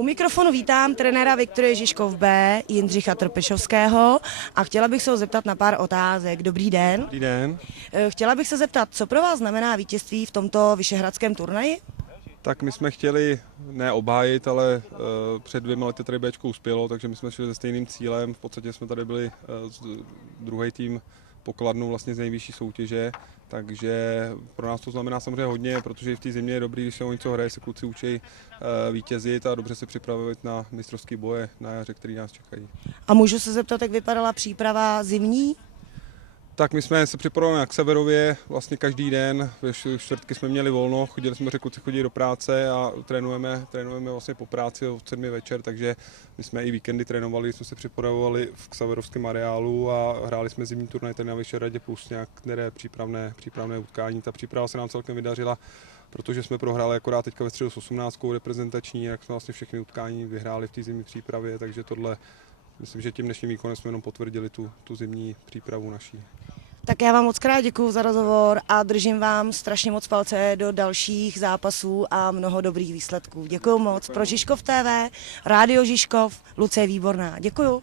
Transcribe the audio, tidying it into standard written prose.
U mikrofonu vítám trenéra Viktorie Žižkov B, Jindřicha Trpešovského a chtěla bych se ho zeptat na pár otázek. Dobrý den. Dobrý den. Chtěla bych se zeptat, co pro vás znamená vítězství v tomto vyšehradském turnaji? Tak my jsme chtěli ne obhájit, ale před 2 lety tady Bčko uspělo, takže my jsme šli se stejným cílem. V podstatě jsme tady byli druhý tým pokladnou vlastně z nejvyšší soutěže, takže pro nás to znamená samozřejmě hodně, protože i v té zimě je dobrý, když se o něco hraje, se kluci učí vítězit a dobře se připravovat na mistrovský boje na jaře, který nás čekají. A můžu se zeptat, jak vypadala příprava zimní? Tak my jsme se připravovali na Ksaverově vlastně každý den, ve čtvrtky jsme měli volno, chodili jsme, že kluci chodí do práce a trénujeme vlastně po práci od 7 večer, takže my jsme i víkendy trénovali, jsme se připravovali v Ksaverovském areálu a hráli jsme zimní turnaj tady na Vyšehradě plus nějaké přípravné utkání. Ta příprava se nám celkem vydařila, protože jsme prohráli akorát teďka ve středu s 18 reprezentační, jak jsme vlastně všechny utkání vyhráli v té zimní přípravě, takže tohle myslím, že tím dnešním výkonem jsme jenom potvrdili tu zimní přípravu naší. Tak já vám moc krát děkuju za rozhovor a držím vám strašně moc palce do dalších zápasů a mnoho dobrých výsledků. Děkuju moc. Pro Žižkov TV, Rádio Žižkov, Lucie Výborná. Děkuju.